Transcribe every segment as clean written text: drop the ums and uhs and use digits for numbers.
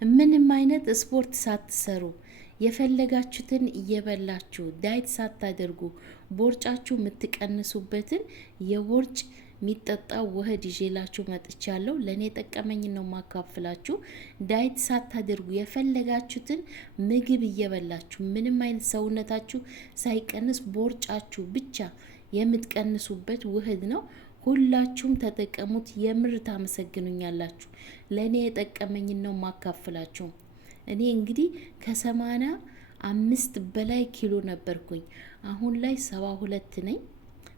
ምንም አይነት ስፖርት ሳትሰሩ የፈለጋችሁትን እየበላችሁ ዳይት ሳታደርጉ ቦርጫችሁ የምትቀንሱበትን የቦርጭ የሚጠጣ ውህድ ይዤላችሁ መጥቻለሁ። ለእኔ ጠቀመኝ ነው ማካፍላችሁ። ዳይት ሳታደርጉ የፈለጋችሁትን ምግብ እየበላችሁ ምንም አይነት ሰውነታችሁ ሳይቀንስ ቦርጫችሁ ብቻ የምትቀንሱበት ውህድ ነው። ሁላችሁም ተጠቀሙት። የምር ታመሰግኑኛላችሁ። ለእኔ የጠቀመኝ ነው ማካፍላችሁ። እኔ እንግዲህ ከ85 በላይ ኪሎ ነበርኩኝ። አሁን ላይ 72 ነኝ።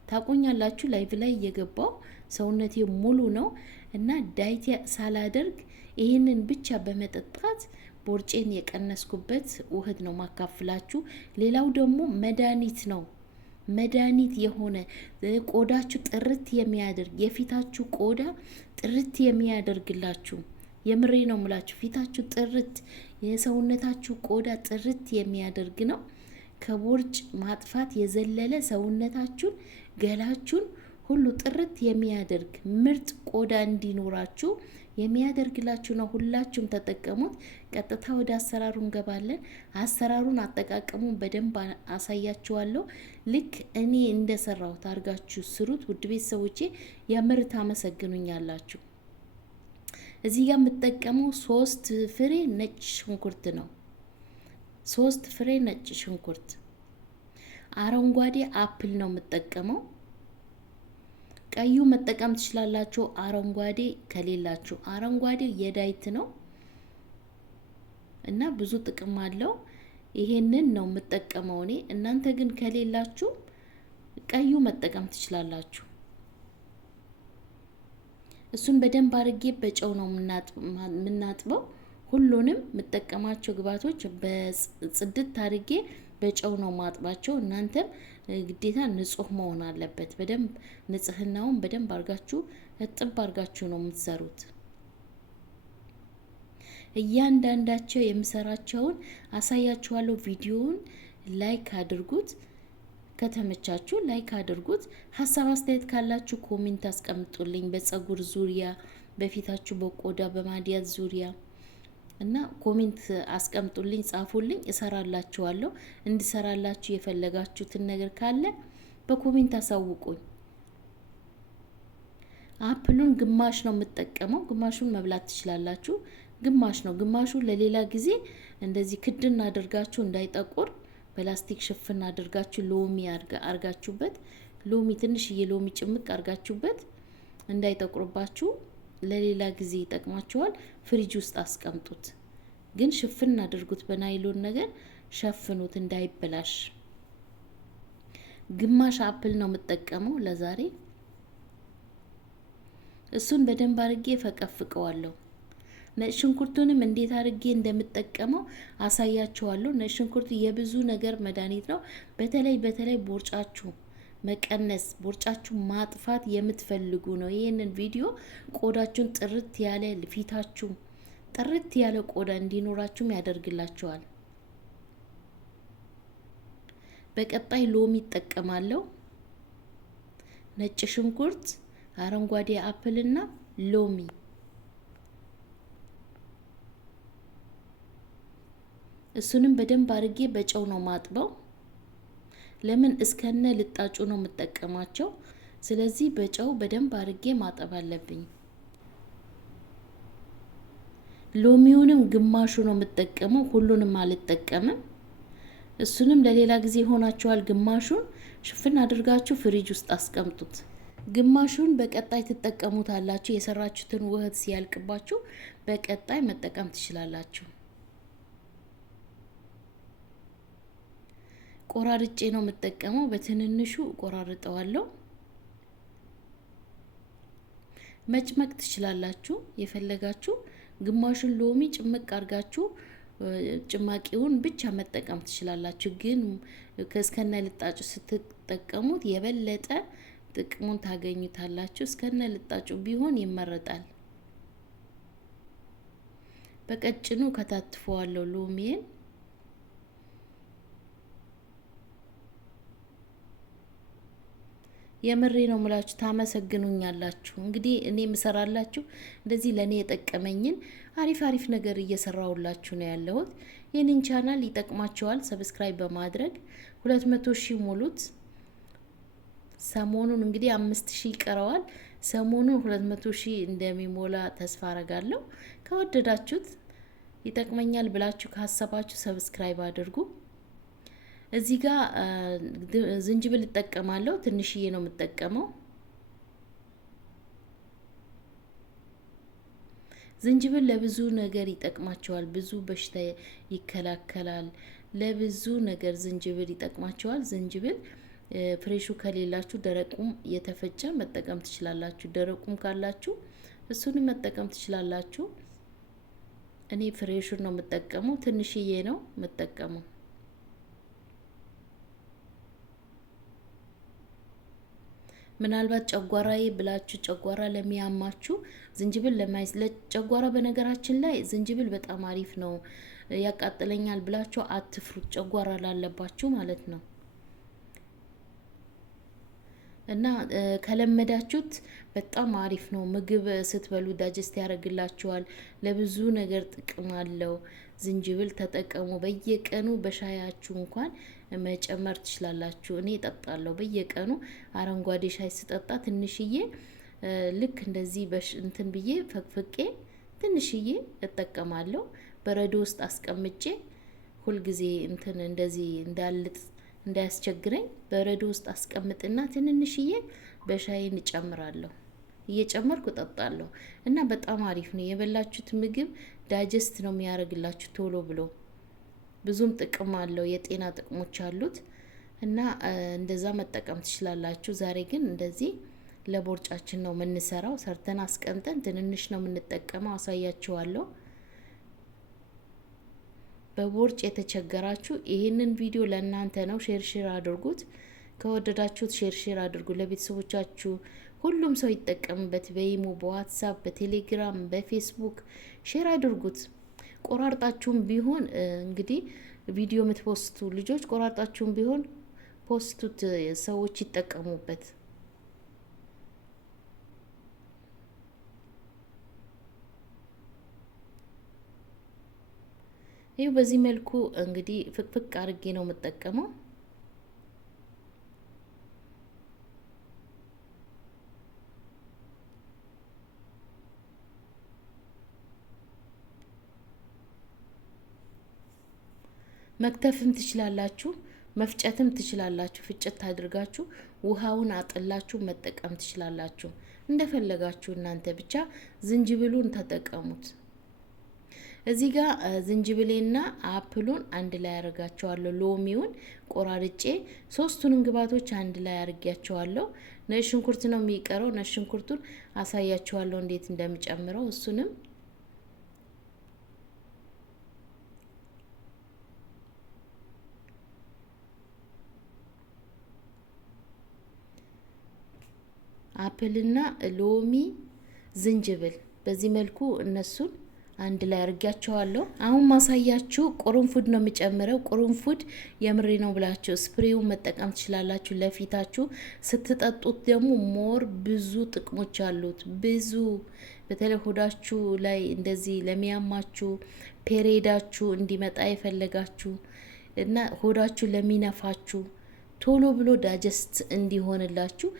ታቆኛላችሁ ላይቭ ላይ እየገባው ሰውነቴ ሙሉ ነው እና ዳይት ሳላደርግ ይህንን ብቻ በመጠጣት ቦርጬን የቀነስኩበት ውህድ ነው ማካፍላችሁ። ሌላው ደግሞ መድኃኒት ነው። መድኃኒት የሆነ ቆዳችሁ ጥርት የሚያደርግ የፊታችሁ ቆዳ ጥርት የሚያደርግላችሁ የምሬ ነው ምላችሁ። ፊታችሁ ጥርት የሰውነታችሁ ቆዳ ጥርት የሚያደርግ ነው። ከቦርጭ ማጥፋት የዘለለ ሰውነታችሁን ገላችሁን ሁሉ ጥርት የሚያደርግ ምርጥ ቆዳ እንዲኖራችሁ የሚያደርግላችሁ ነው። ሁላችሁም ተጠቀሙት። ቀጥታ ወደ አሰራሩ እንገባለን። አሰራሩን አጠቃቀሙን በደንብ አሳያችኋለሁ። ልክ እኔ እንደሰራሁት አድርጋችሁ ስሩት። ውድ ቤተሰቦቼ የምር ታመሰግኑኛላችሁ። እዚህ ጋር የምጠቀመው 3 ፍሬ ነጭ ሽንኩርት ነው። 3 ፍሬ ነጭ ሽንኩርት፣ አረንጓዴ አፕል ነው የምጠቀመው። ቀዩ መጠቀም ትችላላችሁ፣ አረንጓዴ ከሌላችሁ። አረንጓዴው የዳይት ነው እና ብዙ ጥቅም አለው። ይሄንን ነው የምጠቀመው እኔ። እናንተ ግን ከሌላችሁ ቀዩ መጠቀም ትችላላችሁ። እሱን በደንብ አድርጌ በጨው ነው የምናጥበው። ሁሉንም የምጠቀማቸው ግብአቶች በጽድት አድርጌ በጨው ነው ማጥባቸው። እናንተም ግዴታ ንጹህ መሆን አለበት። በደንብ ንጽህናውን በደንብ አርጋችሁ እጥብ አርጋችሁ ነው የምትሰሩት። እያንዳንዳቸው የምሰራቸውን አሳያችኋለሁ። ቪዲዮውን ላይክ አድርጉት። ከተመቻችሁ ላይክ አድርጉት። ሀሳብ አስተያየት ካላችሁ ኮሜንት አስቀምጡልኝ። በጸጉር ዙሪያ፣ በፊታችሁ በቆዳ በማዲያት ዙሪያ እና ኮሜንት አስቀምጡልኝ፣ ጻፉልኝ፣ እሰራላችኋለሁ። እንድሰራላችሁ የፈለጋችሁትን ነገር ካለ በኮሜንት አሳውቁኝ። አፕሉን ግማሽ ነው የምጠቀመው። ግማሹን መብላት ትችላላችሁ። ግማሽ ነው። ግማሹ ለሌላ ጊዜ እንደዚህ ክድና አድርጋችሁ እንዳይጠቁር በላስቲክ ሽፍን አድርጋችሁ ሎሚ አርጋችሁበት፣ ሎሚ ትንሽዬ ሎሚ ጭምቅ አርጋችሁበት እንዳይጠቁርባችሁ ለሌላ ጊዜ ይጠቅማችኋል። ፍሪጅ ውስጥ አስቀምጡት። ግን ሽፍን አድርጉት፣ በናይሎን ነገር ሸፍኑት እንዳይበላሽ። ግማሽ አፕል ነው የምጠቀመው ለዛሬ። እሱን በደንብ አርጌ ፈቀፍቀዋለሁ። ነጭ ሽንኩርቱንም እንዴት አድርጌ እንደምጠቀመው አሳያችኋለሁ። ነጭ ሽንኩርቱ የብዙ ነገር መድኃኒት ነው። በተለይ ቦርጫችሁ መቀነስ፣ ቦርጫችሁ ማጥፋት የምትፈልጉ ነው ይሄንን ቪዲዮ። ቆዳችሁን ጥርት ያለ ፊታችሁ ጥርት ያለ ቆዳ እንዲኖራችሁም ያደርግላችኋል። በቀጣይ ሎሚ እጠቀማለሁ። ነጭ ሽንኩርት፣ አረንጓዴ አፕልና ሎሚ እሱንም በደንብ አድርጌ በጨው ነው ማጥበው። ለምን እስከነ ልጣጩ ነው የምጠቀማቸው። ስለዚህ በጨው በደንብ አድርጌ ማጠብ አለብኝ። ሎሚውንም ግማሹ ነው የምጠቀመው፣ ሁሉንም አልጠቀምም። እሱንም ለሌላ ጊዜ ሆናችኋል። ግማሹን ሽፍን አድርጋችሁ ፍሪጅ ውስጥ አስቀምጡት። ግማሹን በቀጣይ ትጠቀሙታላችሁ። የሰራችሁትን ውህድ ሲያልቅባችሁ በቀጣይ መጠቀም ትችላላችሁ። ቆራርጬ ነው የምጠቀመው። በትንንሹ ቆራርጠዋለሁ። መጭመቅ ትችላላችሁ የፈለጋችሁ። ግማሹን ሎሚ ጭምቅ አርጋችሁ ጭማቂውን ብቻ መጠቀም ትችላላችሁ። ግን ከስከነ ልጣጩ ስትጠቀሙት የበለጠ ጥቅሙን ታገኙታላችሁ። እስከነ ልጣጩ ቢሆን ይመረጣል። በቀጭኑ ከታትፈዋለሁ ሎሚን። የምሬ ነው ምላችሁ ታመሰግኑኛላችሁ። እንግዲህ እኔ ምሰራላችሁ እንደዚህ ለኔ የጠቀመኝን አሪፍ አሪፍ ነገር እየሰራውላችሁ ነው ያለሁት። የኔን ቻናል ይጠቅማችኋል፣ ሰብስክራይብ በማድረግ 200 ሺህ ሙሉት። ሰሞኑን እንግዲህ 5000 ይቀረዋል። ሰሞኑን 200 ሺህ እንደሚሞላ ተስፋ አረጋለሁ። ከወደዳችሁት ይጠቅመኛል ብላችሁ ካሰባችሁ ሰብስክራይብ አድርጉ። እዚህ ጋር ዝንጅብል እጠቀማለሁ። ትንሽዬ ነው የምጠቀመው። ዝንጅብል ለብዙ ነገር ይጠቅማቸዋል። ብዙ በሽታ ይከላከላል። ለብዙ ነገር ዝንጅብል ይጠቅማቸዋል። ዝንጅብል ፍሬሹ ከሌላችሁ ደረቁም የተፈጨ መጠቀም ትችላላችሁ። ደረቁም ካላችሁ እሱንም መጠቀም ትችላላችሁ። እኔ ፍሬሹን ነው የምጠቀመው። ትንሽዬ ነው የምጠቀመው። ምናልባት ጨጓራዬ ብላችሁ ጨጓራ ለሚያማችሁ ዝንጅብል ለጨጓራ በነገራችን ላይ ዝንጅብል በጣም አሪፍ ነው። ያቃጥለኛል ብላችሁ አትፍሩት። ጨጓራ ላለባችሁ ማለት ነው። እና ከለመዳችሁት በጣም አሪፍ ነው። ምግብ ስትበሉ ዳጀስት ያደርግላችኋል። ለብዙ ነገር ጥቅም አለው። ዝንጅብል ተጠቀሙ። በየቀኑ በሻያችሁ እንኳን መጨመር ትችላላችሁ። እኔ እጠጣለሁ በየቀኑ አረንጓዴ ሻይ ስጠጣ ትንሽዬ ልክ እንደዚህ እንትን ብዬ ፈቅፍቄ ትንሽዬ እጠቀማለሁ። በረዶ ውስጥ አስቀምጬ ሁልጊዜ እንትን እንደዚህ እንዳያስቸግረኝ በረዶ ውስጥ አስቀምጥና ትንንሽዬ በሻይን እጨምራለሁ። እየጨመርኩ እጠጣለሁ እና በጣም አሪፍ ነው። የበላችሁት ምግብ ዳይጀስት ነው የሚያደርግላችሁ ቶሎ ብሎ። ብዙም ጥቅም አለው። የጤና ጥቅሞች አሉት እና እንደዛ መጠቀም ትችላላችሁ። ዛሬ ግን እንደዚህ ለቦርጫችን ነው የምንሰራው። ሰርተን አስቀምጠን ትንንሽ ነው የምንጠቀመው። አሳያችኋለሁ። በቦርጭ የተቸገራችሁ ይህንን ቪዲዮ ለእናንተ ነው። ሼር አድርጉት። ከወደዳችሁት ሼር አድርጉ ለቤተሰቦቻችሁ። ሁሉም ሰው ይጠቀምበት። በኢሞ፣ በዋትሳፕ፣ በቴሌግራም፣ በፌስቡክ ሼር አድርጉት። ቆራርጣችሁም ቢሆን እንግዲህ ቪዲዮ የምትፖስቱ ልጆች ቆራርጣችሁም ቢሆን ፖስቱት፣ ሰዎች ይጠቀሙበት። ይህ በዚህ መልኩ እንግዲህ ፍቅፍቅ አድርጌ ነው የምጠቀመው። መክተፍም ትችላላችሁ፣ መፍጨትም ትችላላችሁ። ፍጭት አድርጋችሁ ውሃውን አጥላችሁ መጠቀም ትችላላችሁ። እንደፈለጋችሁ እናንተ ብቻ ዝንጅብሉን ተጠቀሙት። እዚህ ጋር ዝንጅብሌና አፕሉን አንድ ላይ አርጋቸዋለሁ። ሎሚውን ቆራርጬ ሶስቱንም ግብአቶች አንድ ላይ አርጋቸዋለሁ። ነጭ ሽንኩርት ነው የሚቀረው። ነጭ ሽንኩርቱን አሳያቸዋለሁ እንዴት እንደምጨምረው። እሱንም አፕልና ሎሚ፣ ዝንጅብል በዚህ መልኩ እነሱን አንድ ላይ አርጋቸዋለሁ። አሁን ማሳያችሁ ቁርንፉድ ነው የሚጨምረው። ቁርንፉድ የምሬ ነው ብላችሁ ስፕሬውን መጠቀም ትችላላችሁ። ለፊታችሁ ስትጠጡት ደግሞ ሞር ብዙ ጥቅሞች አሉት። ብዙ በተለይ ሆዳችሁ ላይ እንደዚህ ለሚያማችሁ፣ ፔሬዳችሁ እንዲመጣ የፈለጋችሁ እና ሆዳችሁ ለሚነፋችሁ ቶሎ ብሎ ዳጀስት እንዲሆንላችሁ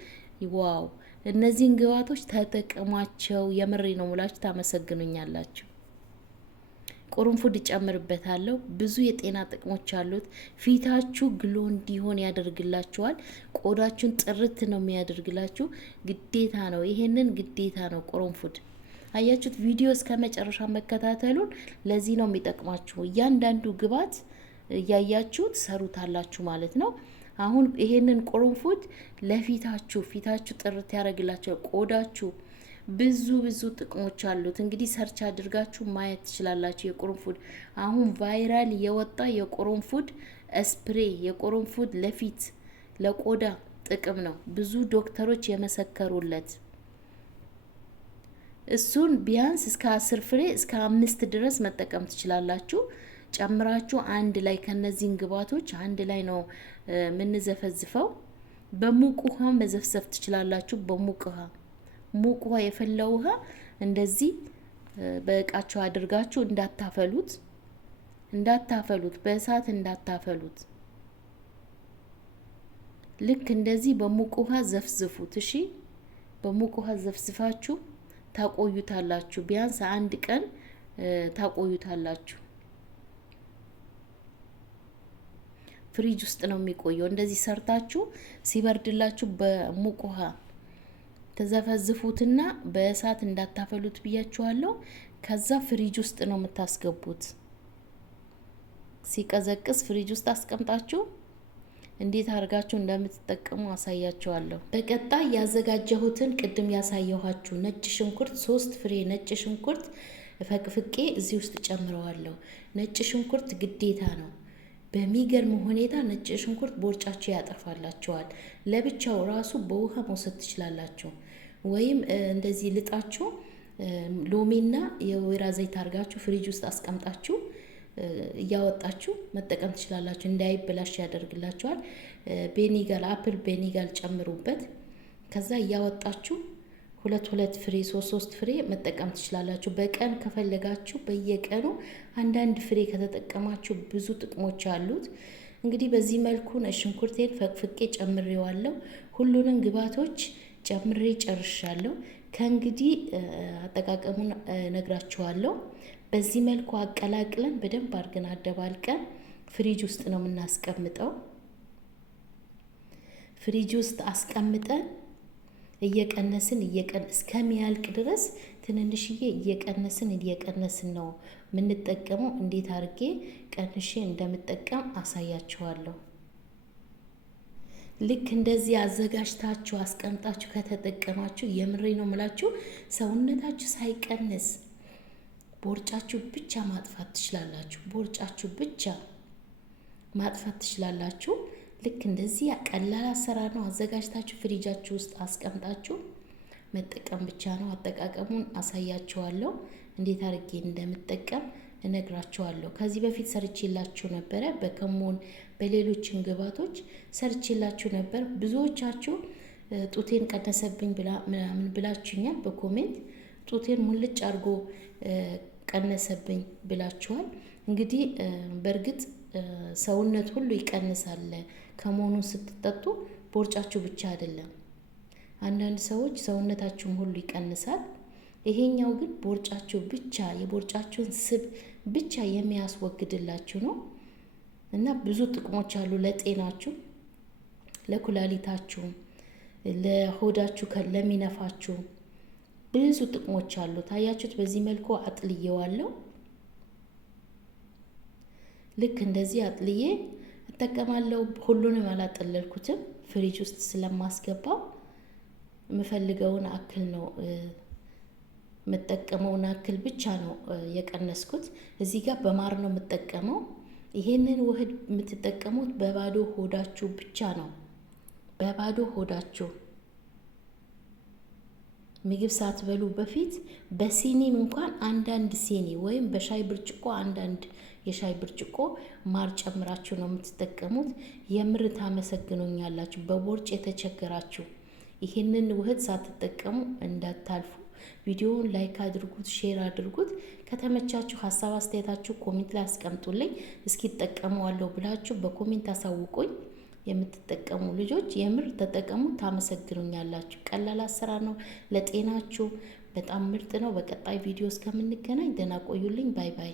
ዋው! እነዚህን ግብአቶች ተጠቀሟቸው። የምሬ ነው ብላችሁ ታመሰግኑኛላችሁ። ቁርንፉድ እጨምርበታለሁ። ብዙ የጤና ጥቅሞች አሉት። ፊታችሁ ግሎ እንዲሆን ያደርግላችኋል። ቆዳችሁን ጥርት ነው የሚያደርግላችሁ። ግዴታ ነው፣ ይሄንን ግዴታ ነው ቁርንፉድ። አያችሁት? ቪዲዮ እስከ መጨረሻ መከታተሉን ለዚህ ነው የሚጠቅማችሁ። እያንዳንዱ ግብአት እያያችሁ ትሰሩታላችሁ ማለት ነው። አሁን ይሄንን ቁርንፉድ ለፊታችሁ ጥርት ያደርግላችኋል። ቆዳችሁ ብዙ ጥቅሞች አሉት። እንግዲህ ሰርች አድርጋችሁ ማየት ትችላላችሁ። የቁርንፉድ አሁን ቫይራል የወጣ የቁርንፉድ ስፕሬ፣ የቁርንፉድ ለፊት ለቆዳ ጥቅም ነው። ብዙ ዶክተሮች የመሰከሩለት እሱን ቢያንስ እስከ 10 ፍሬ እስከ 5 ድረስ መጠቀም ትችላላችሁ። ጨምራችሁ አንድ ላይ ከነዚህን ግብአቶች አንድ ላይ ነው የምንዘፈዝፈው። በሙቅ ውሃ መዘፍዘፍ ትችላላችሁ። በሙቅ ውሃ ሙቅ ውሃ የፈላ ውሃ እንደዚህ በእቃችሁ አድርጋችሁ እንዳታፈሉት በእሳት እንዳታፈሉት። ልክ እንደዚህ በሙቅ ውሃ ዘፍዝፉት። እሺ በሙቅ ውሃ ዘፍዝፋችሁ ታቆዩታላችሁ። ቢያንስ 1 ቀን ታቆዩታላችሁ። ፍሪጅ ውስጥ ነው የሚቆየው። እንደዚህ ሰርታችሁ ሲበርድላችሁ በሙቅ ውሃ ተዘፈዝፉትና በእሳት እንዳታፈሉት ብያችኋለሁ። ከዛ ፍሪጅ ውስጥ ነው የምታስገቡት። ሲቀዘቅዝ ፍሪጅ ውስጥ አስቀምጣችሁ እንዴት አድርጋችሁ እንደምትጠቀሙ አሳያችኋለሁ። በቀጣይ ያዘጋጀሁትን ቅድም ያሳየኋችሁ ነጭ ሽንኩርት 3 ፍሬ ነጭ ሽንኩርት ፈቅፍቄ እዚህ ውስጥ ጨምረዋለሁ። ነጭ ሽንኩርት ግዴታ ነው። በሚገርም ሁኔታ ነጭ ሽንኩርት ቦርጫችሁ ያጠፋላችኋል። ለብቻው ራሱ በውሃ መውሰድ ትችላላችሁ። ወይም እንደዚህ ልጣችሁ ሎሚና የወይራ ዘይት አድርጋችሁ ፍሪጅ ውስጥ አስቀምጣችሁ እያወጣችሁ መጠቀም ትችላላችሁ። እንዳይበላሽ ያደርግላችኋል። ቤኒጋል አፕል ቤኒጋል ጨምሩበት። ከዛ እያወጣችሁ 2 ፍሬ 3 ፍሬ መጠቀም ትችላላችሁ። በቀን ከፈለጋችሁ በየቀኑ አንዳንድ ፍሬ ከተጠቀማችሁ ብዙ ጥቅሞች አሉት። እንግዲህ በዚህ መልኩ ሽንኩርቴን ፈቅፍቄ ጨምሬዋለሁ። ሁሉንም ግብአቶች ጨምሬ ጨርሻለሁ። ከእንግዲህ አጠቃቀሙን ነግራችኋለሁ። በዚህ መልኩ አቀላቅለን በደንብ አድርገን አደባልቀን ፍሪጅ ውስጥ ነው የምናስቀምጠው። ፍሪጅ ውስጥ አስቀምጠን እየቀነስን እስከሚያልቅ ድረስ ትንንሽዬ እየቀነስን ነው የምንጠቀመው። እንዴት አድርጌ ቀንሼ እንደምጠቀም አሳያችኋለሁ። ልክ እንደዚህ አዘጋጅታችሁ አስቀምጣችሁ ከተጠቀማችሁ የምሬ ነው የምላችሁ ሰውነታችሁ ሳይቀንስ ቦርጫችሁ ብቻ ማጥፋት ትችላላችሁ። ቦርጫችሁ ብቻ ማጥፋት ትችላላችሁ። ልክ እንደዚህ ቀላል አሰራር ነው። አዘጋጅታችሁ ፍሪጃችሁ ውስጥ አስቀምጣችሁ መጠቀም ብቻ ነው። አጠቃቀሙን አሳያችኋለሁ። እንዴት አድርጌ እንደምጠቀም እነግራችኋለሁ። ከዚህ በፊት ሰርቼላችሁ ነበረ። በከሞን በሌሎችም ግብአቶች ሰርቼላችሁ ነበር። ብዙዎቻችሁ ጡቴን ቀነሰብኝ ምናምን ብላችሁኛል በኮሜንት። ጡቴን ሙልጭ አድርጎ ቀነሰብኝ ብላችኋል። እንግዲህ በእርግጥ ሰውነት ሁሉ ይቀንሳል ከመሆኑን ስትጠጡ፣ ቦርጫችሁ ብቻ አይደለም። አንዳንድ ሰዎች ሰውነታችሁም ሁሉ ይቀንሳል። ይሄኛው ግን ቦርጫችሁ ብቻ የቦርጫችሁን ስብ ብቻ የሚያስወግድላችሁ ነው እና ብዙ ጥቅሞች አሉ ለጤናችሁ፣ ለኩላሊታችሁ፣ ለሆዳችሁ ለሚነፋችሁ ብዙ ጥቅሞች አሉ። ታያችሁት? በዚህ መልኩ አጥልዬዋለሁ። ልክ እንደዚህ አጥልዬ እጠቀማለሁ። ሁሉንም አላጠለልኩትም። ፍሪጅ ውስጥ ስለማስገባው የምፈልገውን አክል ነው የምጠቀመውን አክል ብቻ ነው የቀነስኩት። እዚህ ጋር በማር ነው የምጠቀመው። ይሄንን ውህድ የምትጠቀሙት በባዶ ሆዳችሁ ብቻ ነው። በባዶ ሆዳችሁ ምግብ ሳትበሉ በፊት በሲኒም እንኳን አንዳንድ ሲኒ ወይም በሻይ ብርጭቆ አንዳንድ የሻይ ብርጭቆ ማር ጨምራችሁ ነው የምትጠቀሙት። የምር ታመሰግኑኛላችሁ። በቦርጭ የተቸገራችሁ ይሄንን ውህድ ሳትጠቀሙ እንዳታልፉ። ቪዲዮውን ላይክ አድርጉት፣ ሼር አድርጉት። ከተመቻችሁ ሀሳብ አስተያየታችሁ ኮሜንት ላይ አስቀምጡልኝ። እስኪ ተጠቀሙዋለሁ ብላችሁ በኮሜንት አሳውቁኝ። የምትጠቀሙ ልጆች የምር ተጠቀሙ፣ ታመሰግኑኛላችሁ። ቀላል አሰራር ነው፣ ለጤናችሁ በጣም ምርጥ ነው። በቀጣይ ቪዲዮ እስከምንገናኝ ደህና ቆዩልኝ። ባይ ባይ።